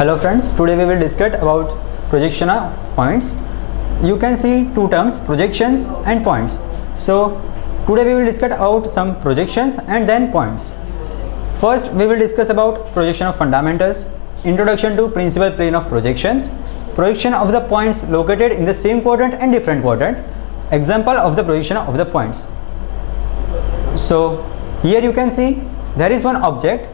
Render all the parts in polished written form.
Hello friends, today we will discuss about projection of points. You can see two terms, projections and points. So today we will discuss about some projections and then points. First we will discuss about projection of fundamentals, introduction to principal plane of projections, projection of the points located in the same quadrant and different quadrant, example of the projection of the points. So here you can see there is one object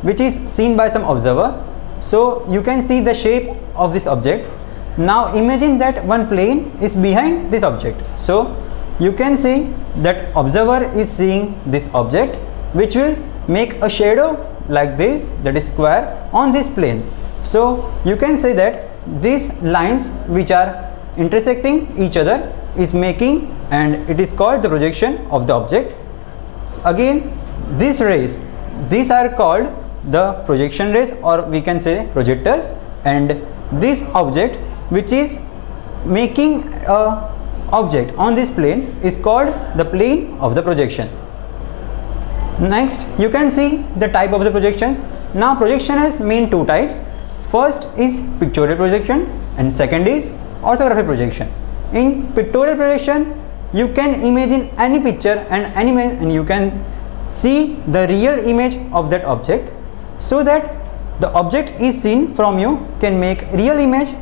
which is seen by some observer. So you can see the shape of this object. Now imagine that one plane is behind this object. So you can see that observer is seeing this object which will make a shadow like this, that is square, on this plane. So you can say that these lines which are intersecting each other is making, and it is called the projection of the object. Again, these rays, these are called the projection rays, or we can say projectors, and this object which is making a object on this plane is called the plane of the projection. Next you can see the type of the projections. Now projection has main two types. First is pictorial projection and second is orthographic projection. In pictorial projection you can imagine any picture and you can see the real image of that object, so that the object is seen from you can make real image.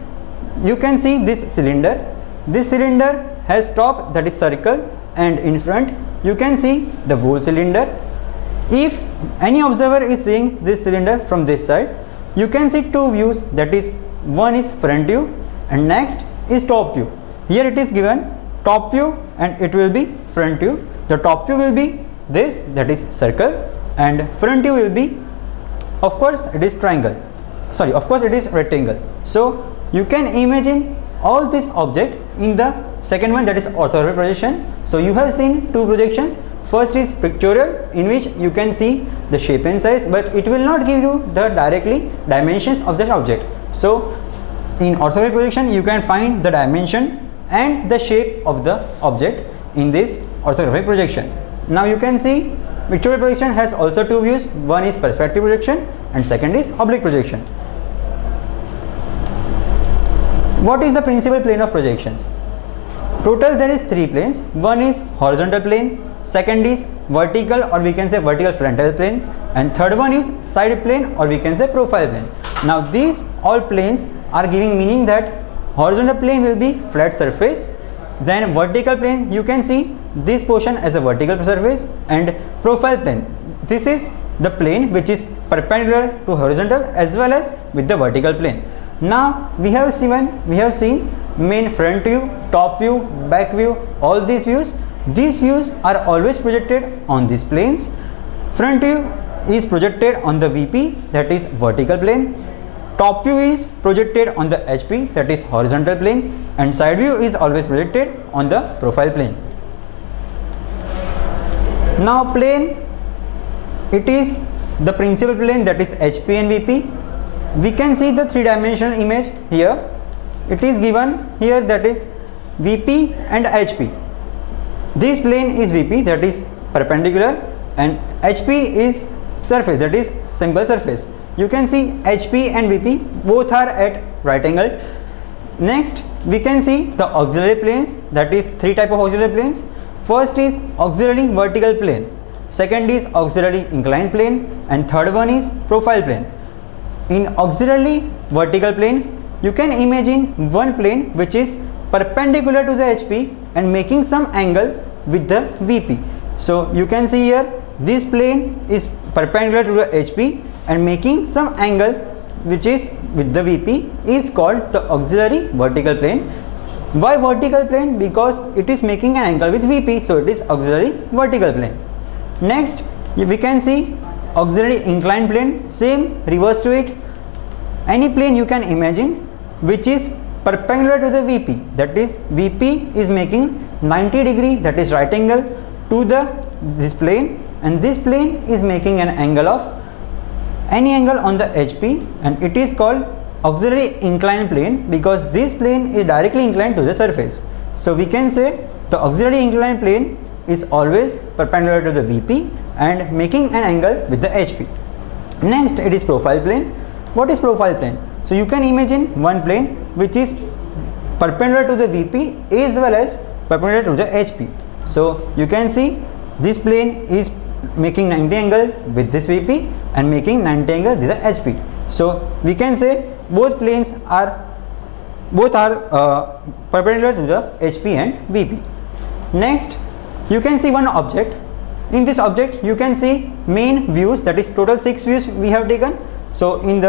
You can see this cylinder. This cylinder has top, that is circle, and in front you can see the whole cylinder. If any observer is seeing this cylinder from this side, you can see two views, that is one is front view and next is top view. Here it is given top view and it will be front view. The top view will be this, that is circle, and front view will be, of course it is triangle, sorry, of course it is rectangle. So you can imagine all this object in the second one, that is orthographic projection. So you have seen two projections. First is pictorial, in which you can see the shape and size, but it will not give you the directly dimensions of this object. So in orthographic projection you can find the dimension and the shape of the object in this orthographic projection. Now you can see pictorial projection has also two views. One is perspective projection and second is oblique projection. What is the principal plane of projections? Total there is three planes. One is horizontal plane, second is vertical, or we can say vertical frontal plane, and third one is side plane, or we can say profile plane. Now these all planes are giving meaning that horizontal plane will be flat surface, then vertical plane you can see this portion as a vertical surface, and profile plane, this is the plane which is perpendicular to horizontal as well as with the vertical plane. Now we have seen main front view, top view, back view, all these views. These views are always projected on these planes. Front view is projected on the VP, that is vertical plane. Top view is projected on the HP, that is horizontal plane, and side view is always projected on the profile plane. Now plane, it is the principal plane, that is HP and VP. We can see the three-dimensional image here. It is given here, that is VP and HP. This plane is VP, that is perpendicular, and HP is surface, that is simple surface. You can see HP and VP both are at right angle. Next we can see the auxiliary planes, that is three type of auxiliary planes. First is auxiliary vertical plane, second is auxiliary inclined plane, and third one is profile plane. In auxiliary vertical plane you can imagine one plane which is perpendicular to the HP and making some angle with the VP. So you can see here this plane is perpendicular to the HP and making some angle which is with the VP is called the auxiliary vertical plane. Why vertical plane? Because it is making an angle with VP, so it is auxiliary vertical plane. Next we can see auxiliary inclined plane, same, reverse to it. Any plane you can imagine which is perpendicular to the VP, that is VP is making 90 degree, that is right angle to this plane, and this plane is making an angle of any angle on the HP, and it is called auxiliary inclined plane because this plane is directly inclined to the surface. So we can say the auxiliary inclined plane is always perpendicular to the VP and making an angle with the HP. Next it is profile plane. What is profile plane? So you can imagine one plane which is perpendicular to the VP as well as perpendicular to the HP. So you can see this plane is making 90 angle with this VP and making 90 angle with the HP. So we can say both planes are perpendicular to the HP and VP. Next, you can see one object. In this object you can see main views, that is total 6 views we have taken. So in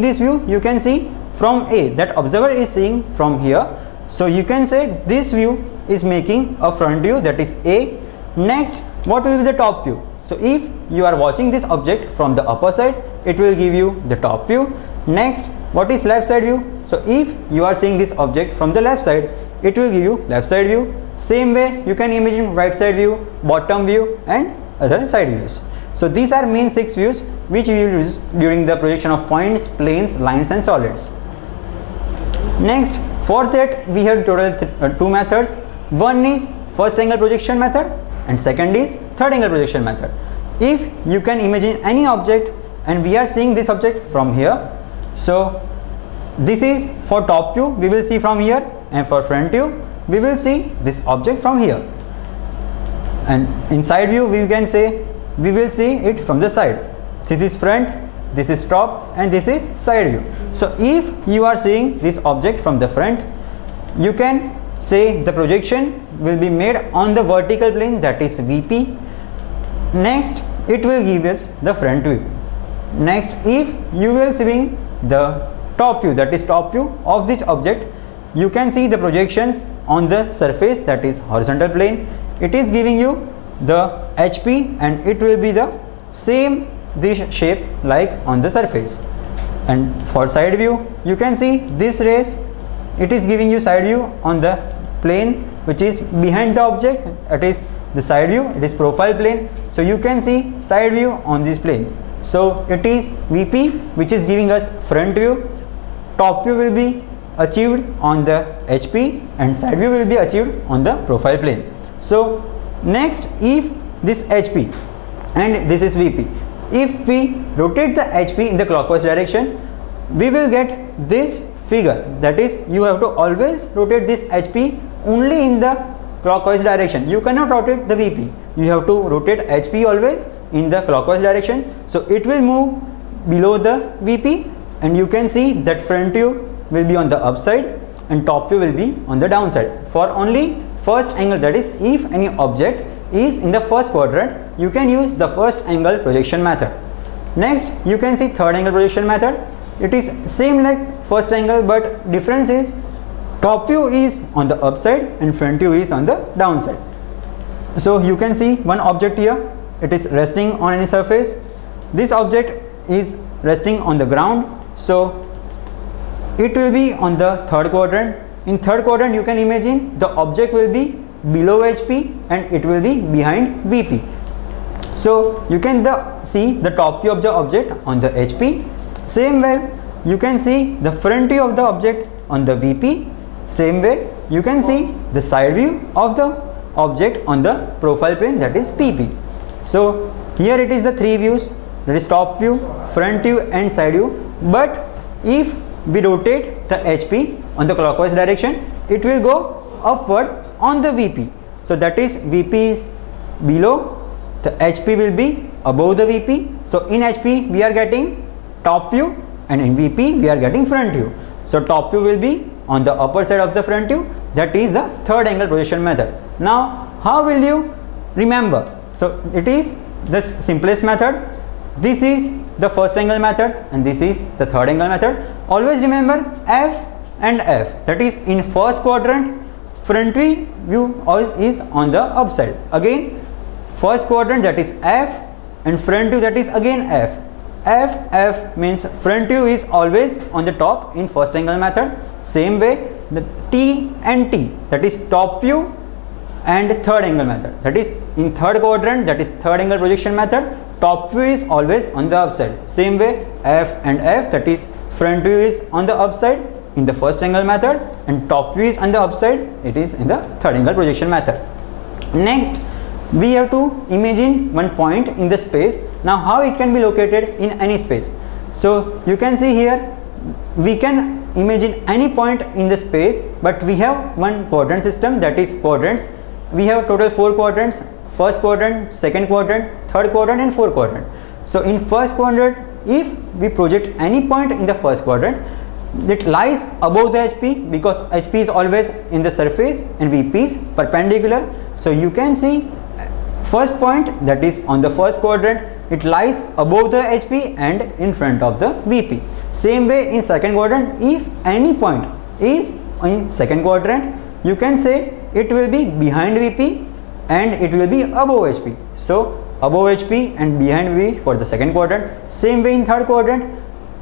this view you can see from A, that observer is seeing from here. So you can say this view is making a front view, that is A. Next, what will be the top view? So if you are watching this object from the upper side, it will give you the top view. Next, what is left side view? So if you are seeing this object from the left side, it will give you left side view. Same way you can imagine right side view, bottom view and other side views. So these are main 6 views which we will use during the projection of points, planes, lines and solids. Next, for that we have total 2 methods. One is first angle projection method and second is third angle projection method. If you can imagine any object and we are seeing this object from here, so this is for top view, we will see from here, and for front view we will see this object from here, and in side view we can say we will see it from the side. This is front, this is top and this is side view. So if you are seeing this object from the front, you can say the projection will be made on the vertical plane, that is VP. Next, it will give us the front view. Next, if you will see the top view, that is top view of this object, you can see the projections on the surface, that is horizontal plane. It is giving you the HP and it will be the same this shape like on the surface. And for side view, you can see this rays, it is giving you side view on the plane which is behind the object, that is the side view, it is profile plane. So you can see side view on this plane. So it is VP which is giving us front view. Top view will be achieved on the HP and side view will be achieved on the profile plane. So next, if this HP and this is VP, if we rotate the HP in the clockwise direction, we will get this figure, that is you have to always rotate this HP only in the clockwise direction. You cannot rotate the VP, you have to rotate HP always in the clockwise direction. So it will move below the VP and you can see that front view will be on the upside and top view will be on the downside. For only first angle, that is if any object is in the first quadrant, you can use the first angle projection method. Next, you can see third angle projection method. It is same like first angle, but difference is top view is on the upside and front view is on the downside. So you can see one object here, it is resting on any surface. This object is resting on the ground, so it will be on the third quadrant. In third quadrant, you can imagine the object will be below HP and it will be behind VP. So you can see the top view of the object on the HP. Same way you can see the front view of the object on the VP. Same way you can see the side view of the object on the profile plane, that is PP. So here it is the 3 views, that is top view, front view and side view. But if we rotate the HP on the clockwise direction, it will go upward on the VP. So that is VP is below, the HP will be above the VP. So in HP we are getting top view and in VP we are getting front view. So top view will be on the upper side of the front view, that is the third angle projection method. Now how will you remember? So it is the simplest method. This is the first angle method and this is the third angle method. Always remember F and F, that is in first quadrant front view is on the upside. Again first quadrant, that is F, and front view, that is again F. F means front view is always on the top in first angle method. Same way the T and T, that is top view and third angle method, that is in third quadrant, that is third angle projection method, top view is always on the upside. Same way F and F, that is front view is on the upside in the first angle method and top view is on the upside, it is in the third angle projection method. Next, we have to imagine one point in the space. Now how it can be located in any space? So you can see here we can imagine any point in the space, but we have one quadrant system, that is quadrants. We have total 4 quadrants: first quadrant, second quadrant, third quadrant and fourth quadrant. So in first quadrant, if we project any point in the first quadrant, it lies above the HP, because HP is always in the surface and VP is perpendicular. So you can see first point, that is on the first quadrant, it lies above the HP and in front of the VP. Same way in second quadrant, if any point is in second quadrant, you can say it will be behind VP and it will be above HP. So above HP and behind VP for the second quadrant. Same way in third quadrant,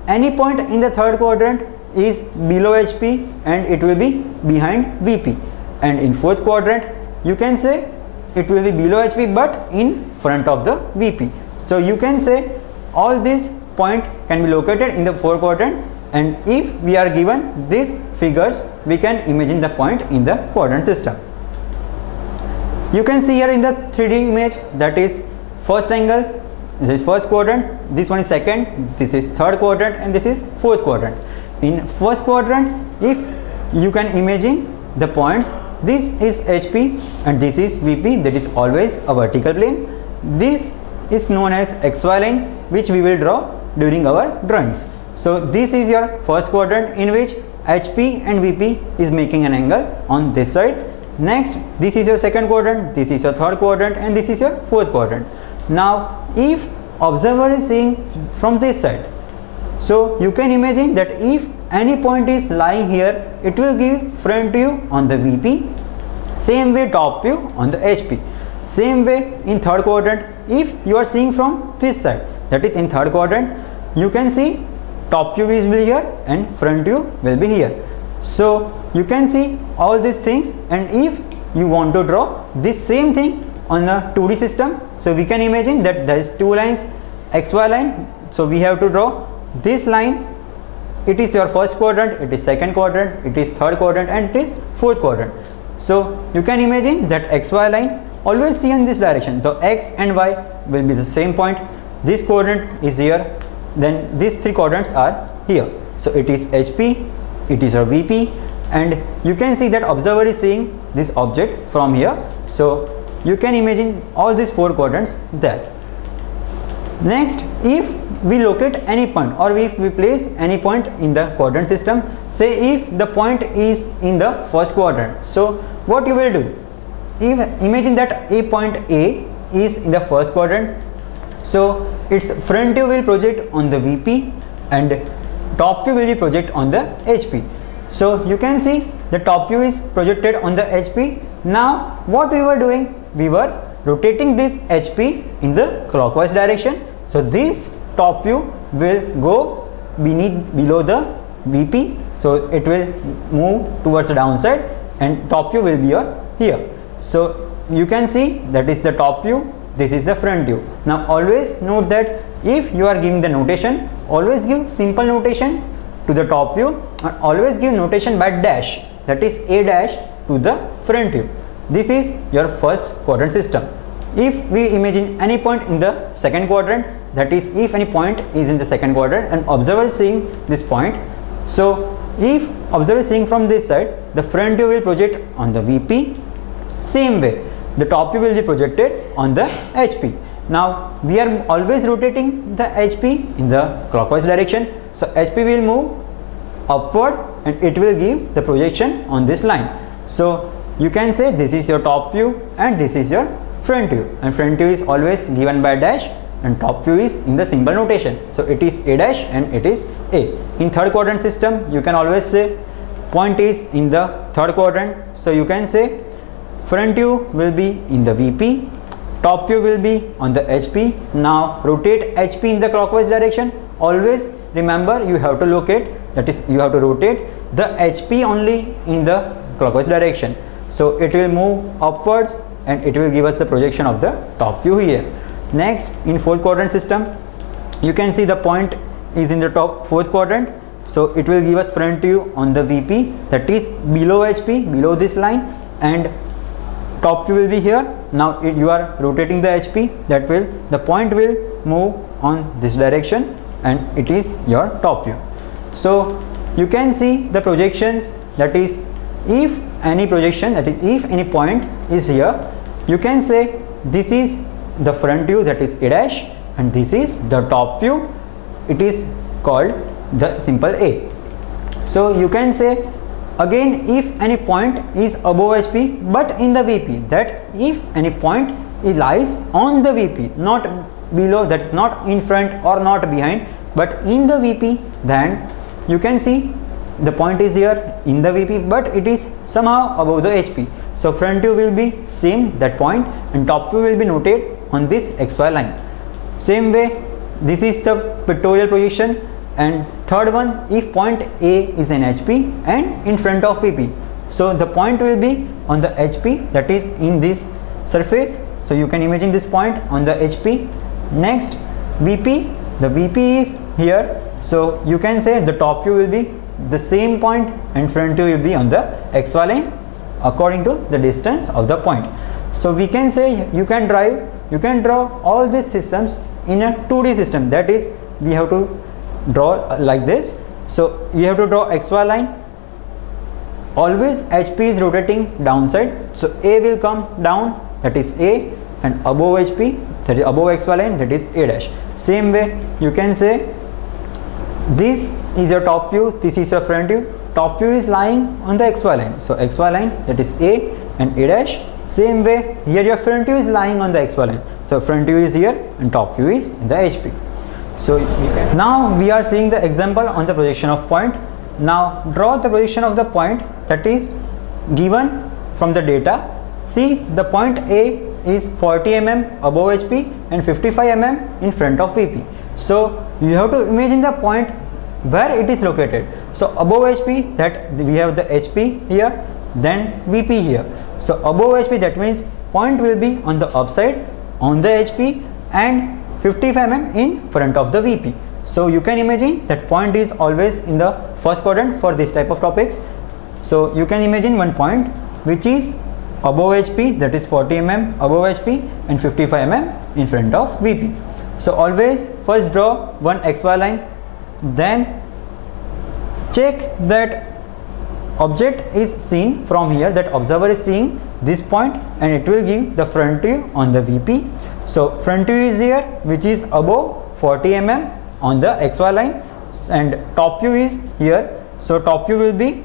any point in the third quadrant is below HP and it will be behind VP. And in fourth quadrant, you can say it will be below HP but in front of the VP. So you can say all these points can be located in the fourth quadrant, and if we are given these figures, we can imagine the point in the quadrant system. You can see here in the 3D image, that is first angle, this is first quadrant, this one is second, this is third quadrant and this is fourth quadrant. In first quadrant, if you can imagine the points, this is HP and this is VP, that is always a vertical plane. This is known as XY line, which we will draw during our drawings. So this is your first quadrant, in which HP and VP is making an angle on this side. Next, this is your second quadrant, this is your third quadrant and this is your fourth quadrant. Now if observer is seeing from this side, so you can imagine that if any point is lying here, it will give front view on the VP, same way top view on the HP. Same way in third quadrant, if you are seeing from this side, that is in third quadrant, you can see top view will be here and front view will be here. So you can see all these things, and if you want to draw this same thing on a 2D system, so we can imagine that there is two lines, XY line. So we have to draw this line. It is your first quadrant, it is second quadrant, it is third quadrant and it is fourth quadrant. So you can imagine that XY line always see in this direction. So X and Y will be the same point. This quadrant is here, then these three quadrants are here. So it is HP, it is your VP, and you can see that observer is seeing this object from here. So you can imagine all these four quadrants there. Next, if we locate any point or if we place any point in the quadrant system, say if the point is in the first quadrant, so what you will do? If imagine that a point A is in the first quadrant, so its front view will project on the VP and top view will be project on the HP. So you can see the top view is projected on the HP. Now what we were doing? We were rotating this HP in the clockwise direction. So this top view will go below the VP, so it will move towards the downside and top view will be here. So you can see that is the top view, this is the front view. Now always note that if you are giving the notation, always give simple notation to the top view and always give notation by dash, that is a dash to the front view. This is your first quadrant system. If we imagine any point in the second quadrant, that is if any point is in the second quadrant and observer is seeing this point, so if observer is seeing from this side, the front view will project on the VP. Same way, the top view will be projected on the HP. Now we are always rotating the HP in the clockwise direction, so HP will move upward and it will give the projection on this line. So you can say this is your top view and this is your front view, and front view is always given by dash and top view is in the symbol notation. So it is a dash and it is a. In third quadrant system, you can always say point is in the third quadrant, so you can say front view will be in the VP, top view will be on the HP. Now rotate HP in the clockwise direction. Always remember you have to locate, that is you have to rotate the HP only in the clockwise direction. So it will move upwards and it will give us the projection of the top view here. Next, in fourth quadrant system, you can see the point is in the top fourth quadrant, so it will give us front view on the VP, that is below HP, below this line, and top view will be here. Now you are rotating the HP, that will the point will move on this direction and it is your top view. So you can see the projections, that is if any projection, that is if any point is here, you can say this is the front view, that is A dash, and this is the top view, it is called the simple A. So you can say again if any point is above HP but in the VP, that if any point it lies on the VP, not below, that is not in front or not behind, but in the VP, then you can see the point is here in the VP but it is somehow above the HP. So front view will be same that point, and top view will be noted on this XY line. Same way, this is the pictorial projection. And third one, if point A is in HP and in front of VP, so the point will be on the HP, that is in this surface. So you can imagine this point on the HP. Next, VP, the VP is here, so you can say the top view will be the same point and front view will be on the XY line according to the distance of the point. So we can say you can draw all these systems in a 2D system, that is we have to draw like this. So you have to draw XY line, always HP is rotating downside, so A will come down, that is A, and above HP, that is above XY line, that is A dash. Same way you can say this is your top view, this is your front view, top view is lying on the XY line, so XY line, that is A and A dash. Same way here your front view is lying on the XY line, so front view is here and top view is in the HP. So now we are seeing the example on the projection of point. Now draw the projection of the point that is given from the data. See, the point A is 40 mm above HP and 55 mm in front of VP. So you have to imagine the point where it is located. So above HP, that we have the HP here, then VP here. So above HP, that means point will be on the upside on the HP and 55 mm in front of the VP. So you can imagine that point is always in the first quadrant for this type of topics. So you can imagine one point which is above HP, that is 40 mm above HP and 55 mm in front of VP. So always first draw one XY line, then check that object is seen from here, that observer is seeing this point, and it will give the front view on the VP. So front view is here, which is above 40 mm on the XY line, and top view is here. So top view will be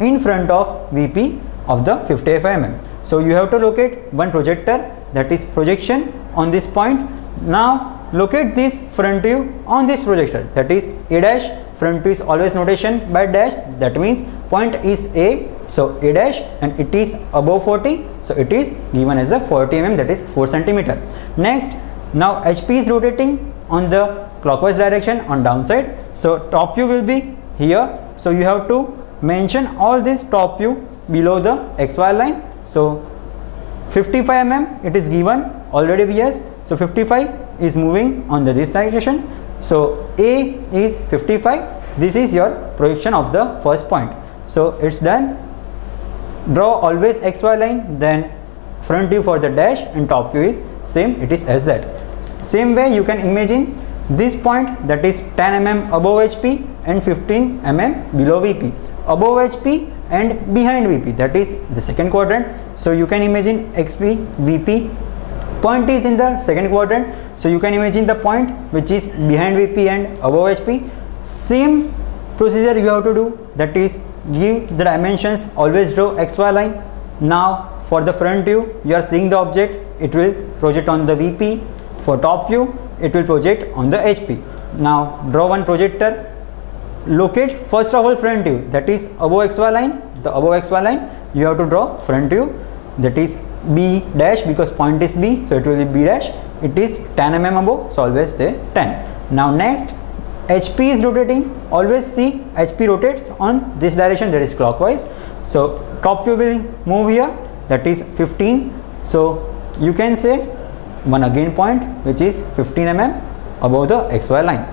in front of VP of the 55 mm. So you have to locate one projector, that is projection on this point. Now locate this front view on this projector, that is A dash. Front view is always notation by dash, that means point is A, so A dash, and it is above 40, so it is given as a 40 mm, that is 4 cm. Next, now HP is rotating on the clockwise direction on downside, so top view will be here. So you have to mention all this top view below the XY line. So 55 mm it is given already VS, so 55 is moving on the this direction. So A is 55, this is your projection of the first point. So it's done. Draw always XY line, then front view for the dash, and top view is same, it is as that. Same way you can imagine this point, that is 10 mm above HP and 15 mm below VP. Above HP and behind VP, that is the second quadrant. So you can imagine XP, VP, point is in the second quadrant, so you can imagine the point which is behind VP and above HP. Same procedure you have to do, that is give the dimensions, always draw XY line. Now for the front view, you are seeing the object, it will project on the VP. For top view, it will project on the HP. Now draw one projector, locate first of all front view, that is above XY line. The above XY line you have to draw front view, that is B dash, because point is B, so it will be B dash. It is 10 mm above, so always say 10. Now next, HP is rotating, always see HP rotates on this direction, that is clockwise. So top view will move here, that is 15. So you can say one again point which is 15 mm above the XY line.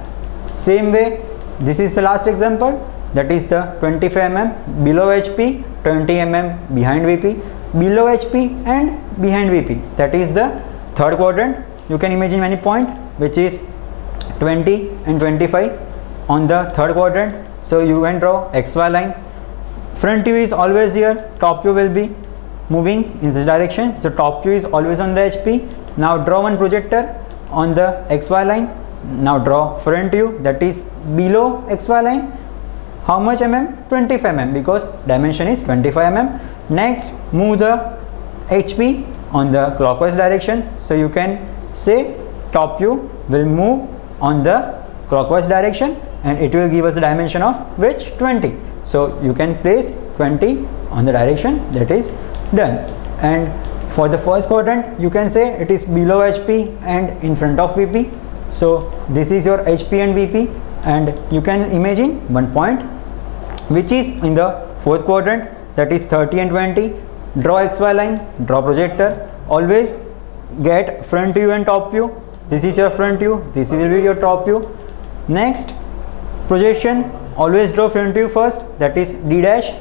Same way, this is the last example, that is the 25 mm below HP, 20 mm behind VP. Below HP and behind VP, that is the third quadrant. You can imagine many point which is 20 and 25 on the third quadrant. So you can draw XY line. Front view is always here, top view will be moving in this direction. So top view is always on the HP. Now draw one projector on the XY line. Now draw front view, that is below XY line. How much mm? 25 mm, because dimension is 25 mm. Next, move the HP on the clockwise direction. So you can say top view will move on the clockwise direction and it will give us a dimension of which 20. So you can place 20 on the direction, that is done. And for the first quadrant, you can say it is below HP and in front of VP. So this is your HP and VP, and you can imagine one point which is in the fourth quadrant, that is 30 and 20. Draw XY line, draw projector. Always get front view and top view. This is your front view, this will be your top view. Next, projection, always draw front view first, that is D dash.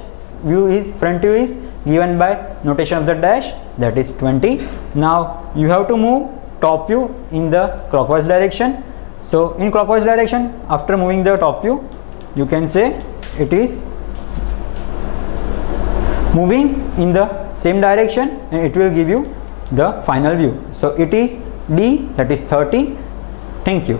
Front view is given by notation of the dash, that is 20. Now you have to move top view in the clockwise direction. So in clockwise direction, after moving the top view, you can say it is moving in the same direction and it will give you the final view. So it is D, that is 30. Thank you.